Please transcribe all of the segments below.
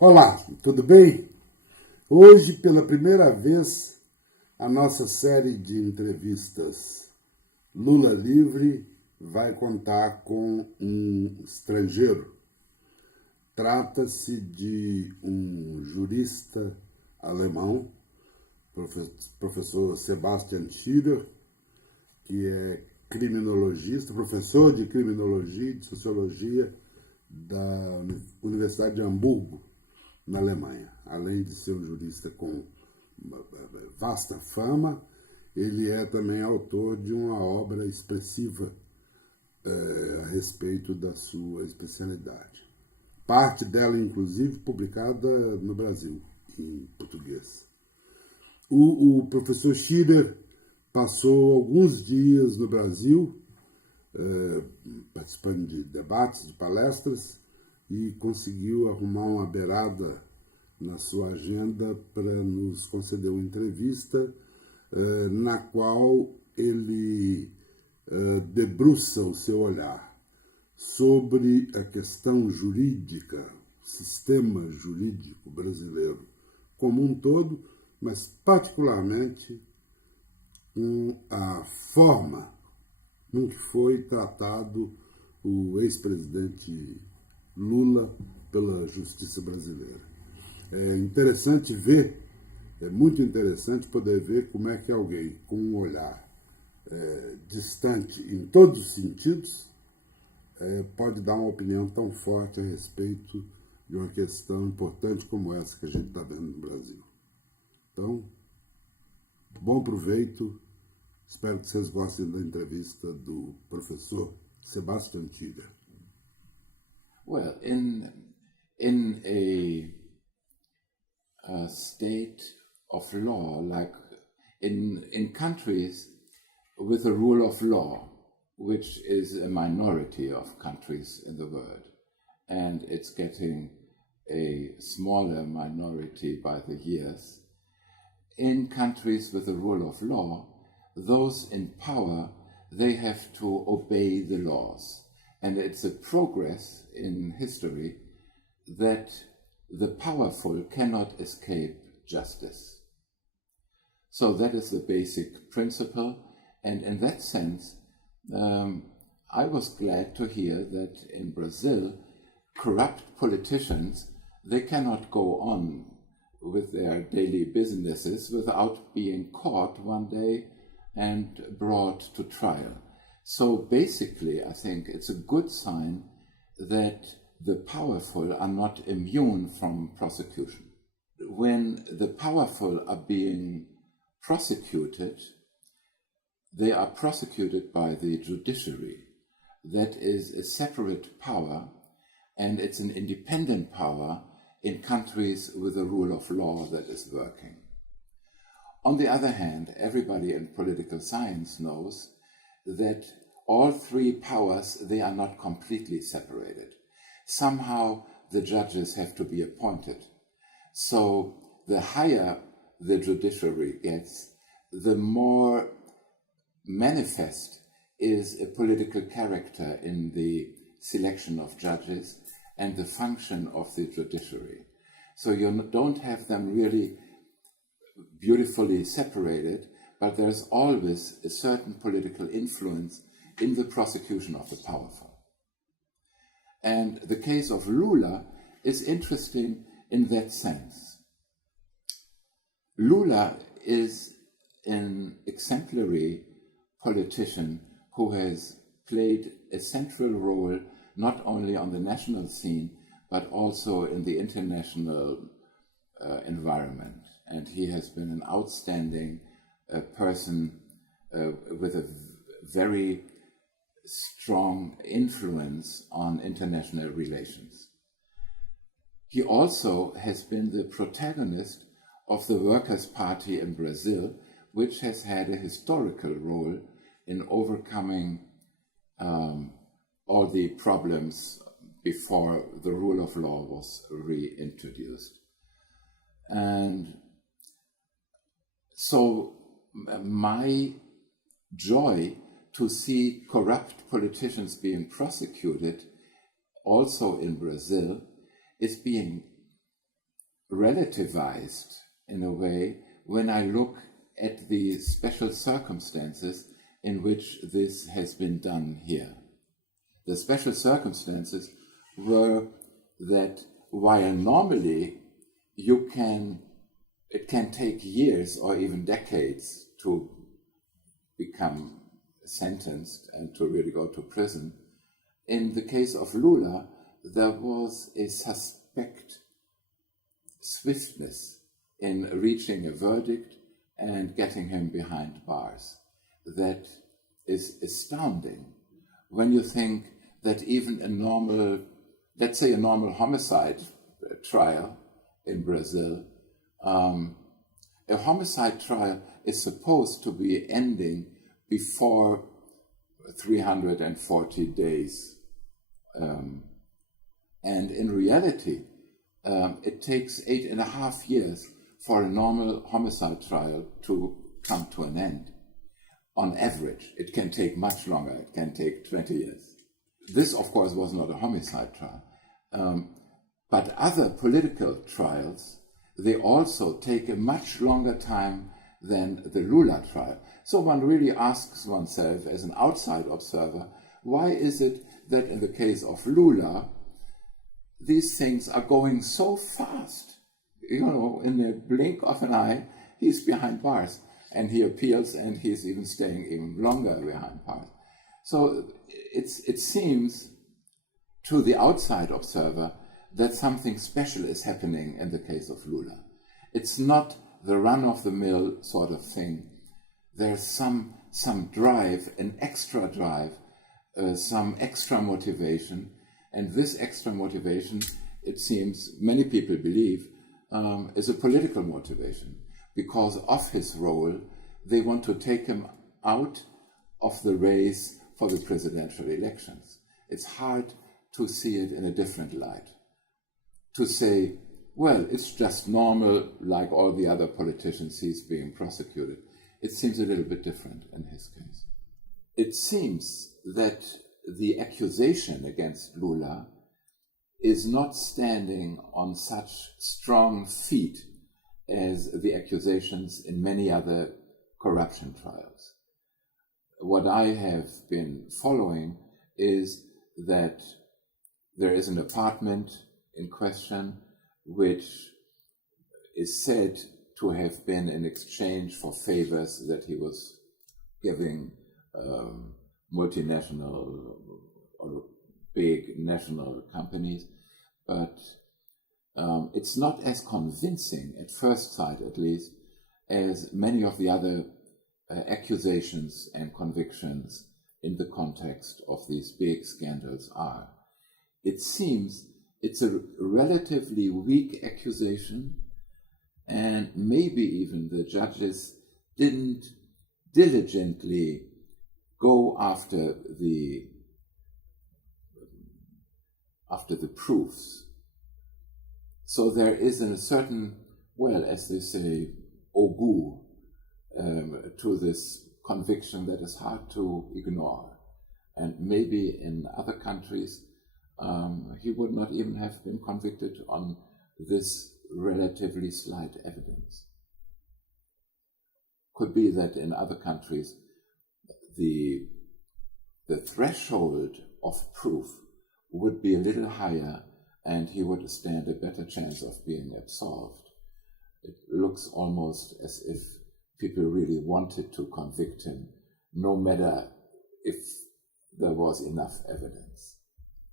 Olá, tudo bem? Hoje, pela primeira vez, a nossa série de entrevistas Lula Livre vai contar com um estrangeiro. Trata-se de um jurista alemão, professor Sebastian Scheerer, que é criminologista, professor de criminologia e de sociologia da Universidade de Hamburgo, na Alemanha. Além de ser um jurista com vasta fama, ele é também autor de uma obra expressiva a respeito da sua especialidade. Parte dela, inclusive, publicada no Brasil, em português. O professor Scheerer passou alguns dias no Brasil, participando de debates, de palestras, e conseguiu arrumar uma beirada na sua agenda para nos conceder uma entrevista na qual ele debruça o seu olhar sobre a questão jurídica, sistema jurídico brasileiro como um todo, mas particularmente a forma em que foi tratado o ex-presidente Lula pela justiça brasileira. É interessante ver, é muito interessante poder ver como é que alguém com um olhar distante em todos os sentidos pode dar uma opinião tão forte a respeito de uma questão importante como essa que a gente está vendo no Brasil. Então, bom proveito. Espero que vocês gostem da entrevista do professor Sebastian Scheerer. Well, in a state of law, like in countries with a rule of law, which is a minority of countries in the world, and it's getting a smaller minority by the years. In countries with a rule of law, those in power, they have to obey the laws. And it's a progress in history that the powerful cannot escape justice. So that is the basic principle. And in that sense, I was glad to hear that in Brazil, corrupt politicians, they cannot go on with their daily businesses without being caught one day and brought to trial. So basically, I think it's a good sign that the powerful are not immune from prosecution. When the powerful are being prosecuted, they are prosecuted by the judiciary. That is a separate power, and it's an independent power in countries with a rule of law that is working. On the other hand, everybody in political science knows that all three powers, they are not completely separated. Somehow the judges have to be appointed. So the higher the judiciary gets, the more manifest is a political character in the selection of judges and the function of the judiciary. So you don't have them really beautifully separated, but there's always a certain political influence in the prosecution of the powerful. And the case of Lula is interesting in that sense. Lula is an exemplary politician who has played a central role not only on the national scene, but also in the international environment. And he has been an outstanding person with a very strong influence on international relations. He also has been the protagonist of the Workers' Party in Brazil, which has had a historical role in overcoming all the problems before the rule of law was reintroduced. And so my joy to see corrupt politicians being prosecuted also in Brazil is being relativized in a way when I look at the special circumstances in which this has been done here. The special circumstances were that while normally it can take years or even decades to become sentenced and to really go to prison, in the case of Lula, there was a suspect swiftness in reaching a verdict and getting him behind bars. That is astounding when you think that even a normal, let's say a normal homicide trial in Brazil, a homicide trial is supposed to be ending before 340 days. And in reality, it takes 8.5 years for a normal homicide trial to come to an end. On average, it can take much longer. It can take 20 years. This, of course, was not a homicide trial. But other political trials, they also take a much longer time than the Lula trial. So one really asks oneself, as an outside observer, why is it that in the case of Lula, these things are going so fast? You know, in the blink of an eye, he's behind bars, and he appeals, and he's even staying even longer behind bars. So it seems to the outside observer that something special is happening in the case of Lula. It's not the run-of-the-mill sort of thing. There's some drive, an extra drive, some extra motivation, and this extra motivation, it seems, many people believe, is a political motivation. Because of his role, they want to take him out of the race for the presidential elections. It's hard to see it in a different light. To say, well, it's just normal, like all the other politicians, he's being prosecuted. It seems a little bit different in his case. It seems that the accusation against Lula is not standing on such strong feet as the accusations in many other corruption trials. What I have been following is that there is an apartment in question which is said to have been in exchange for favors that he was giving multinational or big national companies, but it's not as convincing, at first sight at least, as many of the other accusations and convictions in the context of these big scandals are. It seems it's a relatively weak accusation, and maybe even the judges didn't diligently go after the proofs. So there is a certain, well, as they say, ogu to this conviction that is hard to ignore. And maybe in other countries, he would not even have been convicted on this relatively slight evidence. Could be that in other countries, the threshold of proof would be a little higher, and he would stand a better chance of being absolved. It looks almost as if people really wanted to convict him, no matter if there was enough evidence.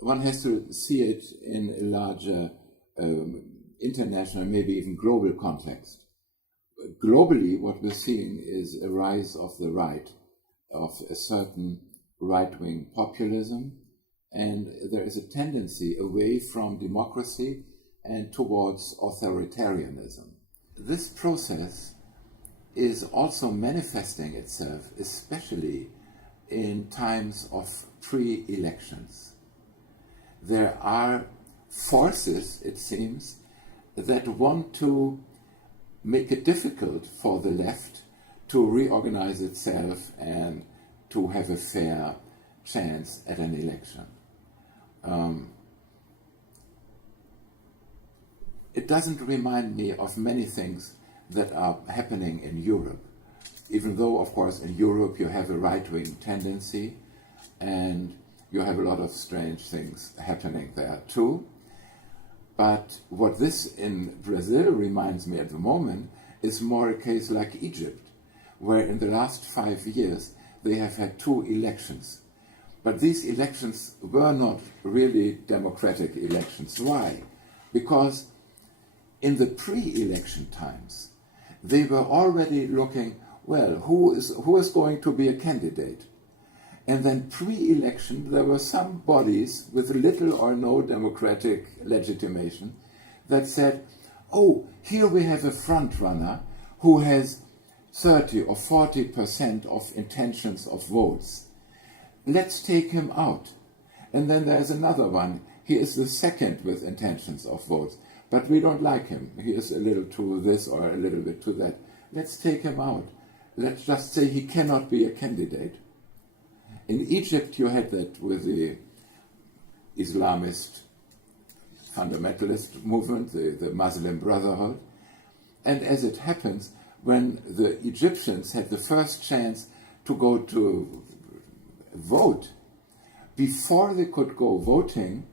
One has to see it in a larger international, maybe even global context. Globally, what we're seeing is a rise of the right, of a certain right-wing populism, and there is a tendency away from democracy and towards authoritarianism. This process is also manifesting itself, especially in times of pre-elections. There are forces, it seems, that want to make it difficult for the left to reorganize itself and to have a fair chance at an election. it doesn't remind me of many things that are happening in Europe, even though, of course, in Europe you have a right-wing tendency and you have a lot of strange things happening there too. But what this in Brazil reminds me at the moment is more a case like Egypt, where in the last 5 years they have had 2 elections. But these elections were not really democratic elections. Why? Because in the pre-election times, they were already looking, well, who is going to be a candidate? And then pre-election, there were some bodies with little or no democratic legitimation that said, oh, here we have a front runner who has 30 or 40% of intentions of votes. Let's take him out. And then there's another one. He is the second with intentions of votes, but we don't like him. He is a little to this or a little bit to that. Let's take him out. Let's just say he cannot be a candidate. In Egypt, you had that with the Islamist fundamentalist movement, the Muslim Brotherhood. And as it happens, when the Egyptians had the first chance to go to vote, before they could go voting,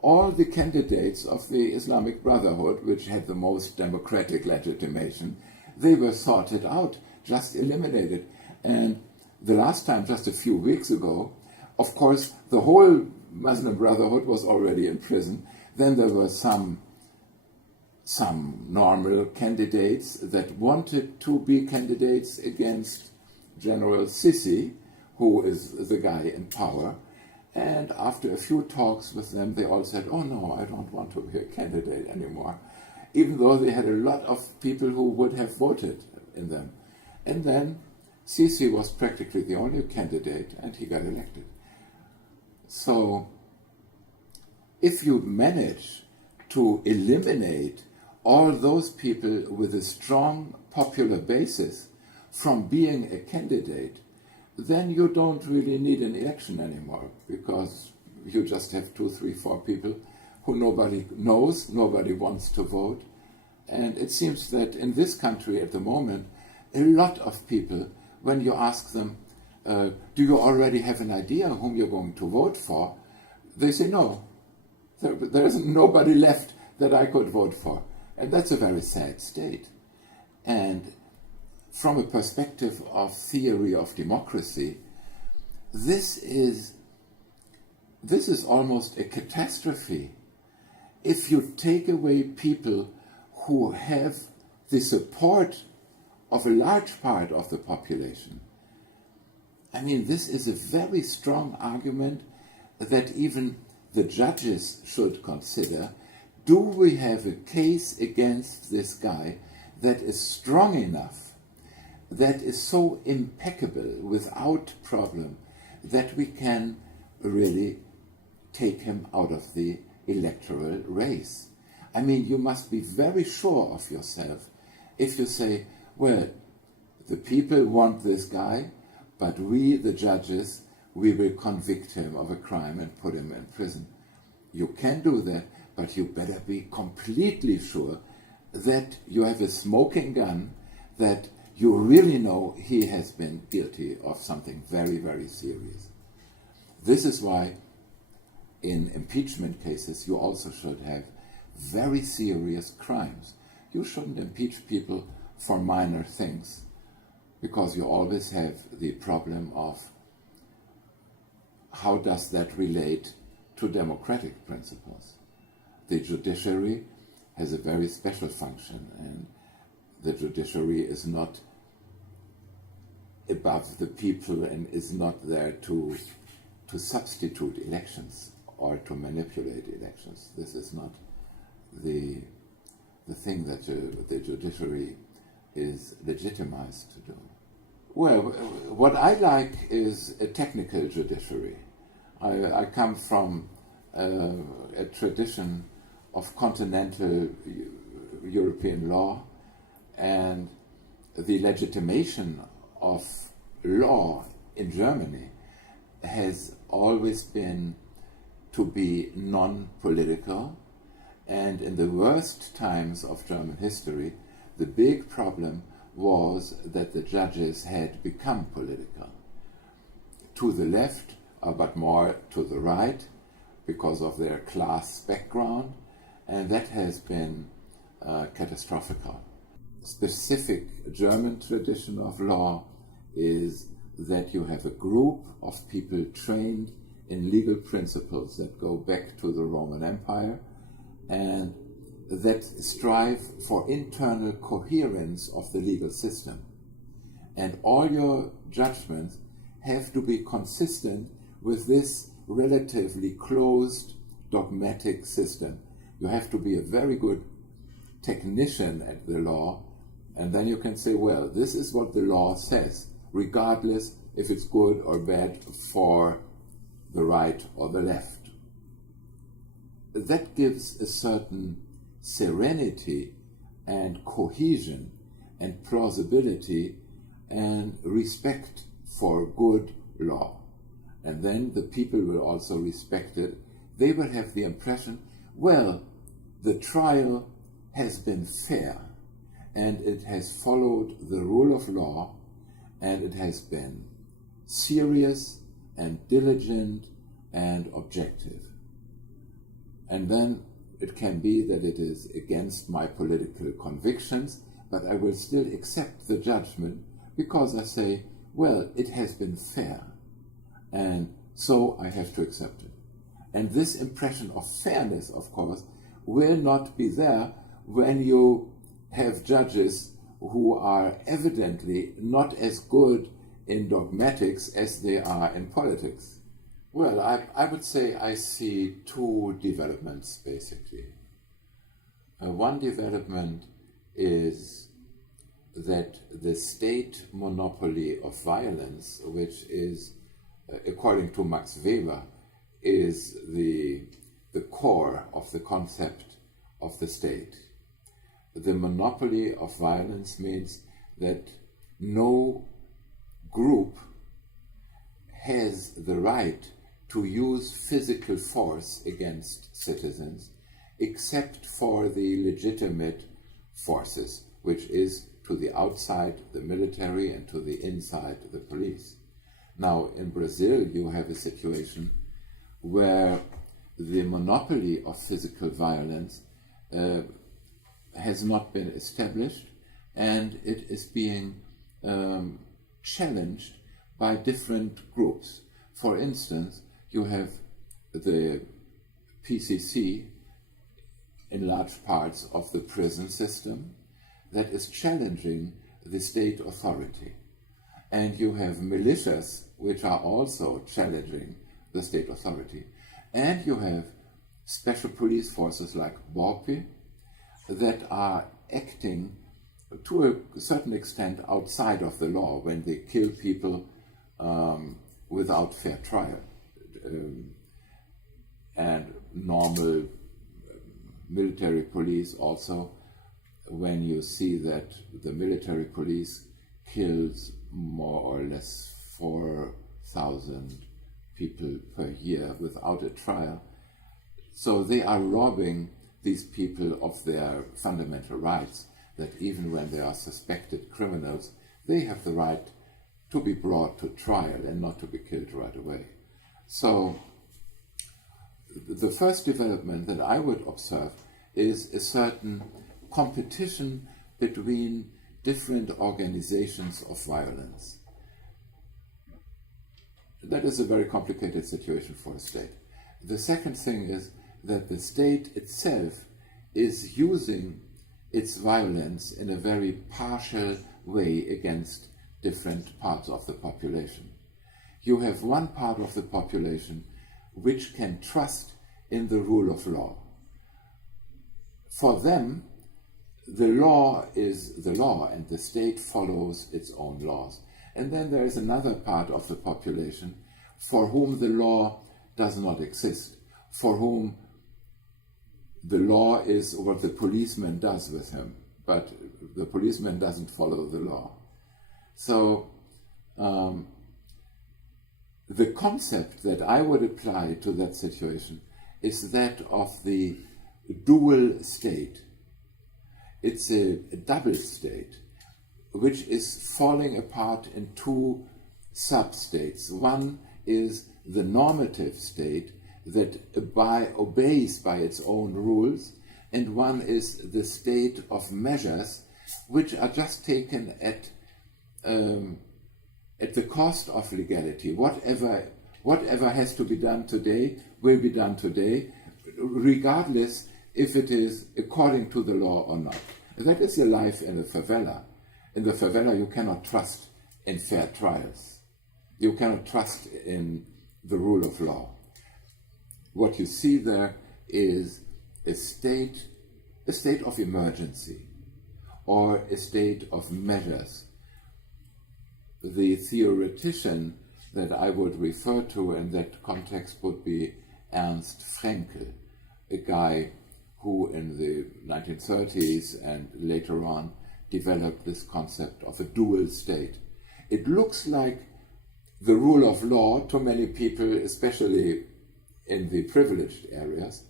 all the candidates of the Islamic Brotherhood, which had the most democratic legitimation, they were sorted out, just eliminated. And the last time, just a few weeks ago, of course, the whole Muslim Brotherhood was already in prison. Then there were some normal candidates that wanted to be candidates against General Sisi, who is the guy in power. And after a few talks with them, they all said, oh no, I don't want to be a candidate anymore, even though they had a lot of people who would have voted in them. And then Sisi was practically the only candidate, and he got elected. So if you manage to eliminate all those people with a strong popular basis from being a candidate, then you don't really need an election anymore, because you just have 2, 3, 4 people who nobody knows, nobody wants to vote. And it seems that in this country at the moment, a lot of people, when you ask them, do you already have an idea whom you're going to vote for? They say, no, there isn't nobody left that I could vote for. And that's a very sad state. And from a perspective of theory of democracy, this is almost a catastrophe. If you take away people who have the support of a large part of the population, I mean, this is a very strong argument that even the judges should consider. Do we have a case against this guy that is strong enough, that is so impeccable, without problem, that we can really take him out of the electoral race? I mean, you must be very sure of yourself if you say, well, the people want this guy, but we, the judges, we will convict him of a crime and put him in prison. You can do that, but you better be completely sure that you have a smoking gun, that you really know he has been guilty of something very, very serious. This is why in impeachment cases you also should have very serious crimes. You shouldn't impeach people for minor things, because you always have the problem of how does that relate to democratic principles. The judiciary has a very special function, and the judiciary is not above the people and is not there to substitute elections or to manipulate elections. This is not the thing that the judiciary is legitimized to do. Well, what I like is a technical judiciary. I come from a tradition of continental European law, and the legitimation of law in Germany has always been to be non-political And in the worst times of German history, the big problem was that the judges had become political. To the left, but more to the right, because of their class background, and that has been catastrophical. Specific German tradition of law is that you have a group of people trained in legal principles that go back to the Roman Empire and that strive for internal coherence of the legal system. And all your judgments have to be consistent with this relatively closed dogmatic system. You have to be a very good technician at the law, and then you can say, well, this is what the law says, regardless if it's good or bad for the right or the left. That gives a certain serenity and cohesion and plausibility and respect for good law. And then the people will also respect it. They will have the impression, well, the trial has been fair and it has followed the rule of law and it has been serious and diligent and objective. And then it can be that it is against my political convictions, but I will still accept the judgment because I say, well, it has been fair, and so I have to accept it. And this impression of fairness, of course, will not be there when you have judges who are evidently not as good in dogmatics as they are in politics. Well, I would say I see two developments, basically. One development is that the state monopoly of violence, which is, according to Max Weber, is the core of the concept of the state. The monopoly of violence means that no group has the right to use physical force against citizens except for the legitimate forces, which is to the outside the military and to the inside the police. Now, in Brazil, you have a situation where the monopoly of physical violence has not been established, and it is being challenged by different groups. For instance, you have the PCC in large parts of the prison system that is challenging the state authority. And you have militias which are also challenging the state authority. And you have special police forces like BOPE that are acting to a certain extent outside of the law when they kill people without fair trial. And normal military police also, when you see that the military police kills more or less 4,000 people per year without a trial, so they are robbing these people of their fundamental rights, that even when they are suspected criminals, they have the right to be brought to trial and not to be killed right away. So the first development that I would observe is a certain competition between different organizations of violence. That is a very complicated situation for a state. The second thing is that the state itself is using its violence in a very partial way against different parts of the population. You have one part of the population which can trust in the rule of law. For them, the law is the law and the state follows its own laws. And then there is another part of the population for whom the law does not exist, for whom the law is what the policeman does with him, but the policeman doesn't follow the law. So the concept that I would apply to that situation is that of the dual state. It's a double state, which is falling apart in two sub-states. One is the normative state that obeys by its own rules, and one is the state of measures which are just taken at the cost of legality. Whatever has to be done today will be done today, regardless if it is according to the law or not. That is your life in a favela. In the favela, you cannot trust in fair trials. You cannot trust in the rule of law. What you see there is a state of emergency, or a state of measures. The theoretician that I would refer to in that context would be Ernst Fraenkel, a guy who in the 1930s and later on developed this concept of a dual state. It looks like the rule of law to many people, especially in the privileged areas,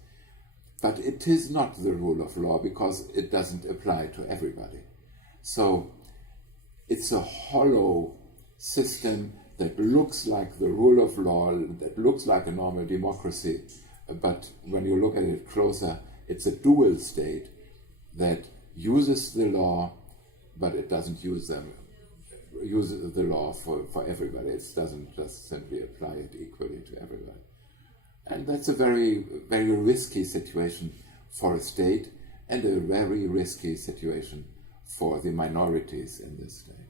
but it is not the rule of law because it doesn't apply to everybody. So it's a hollow system that looks like the rule of law, that looks like a normal democracy, but when you look at it closer, it's a dual state that uses the law, but it doesn't use the law for everybody. It doesn't just simply apply it equally to everybody. And that's a very, very risky situation for a state, and a very risky situation for the minorities in this state.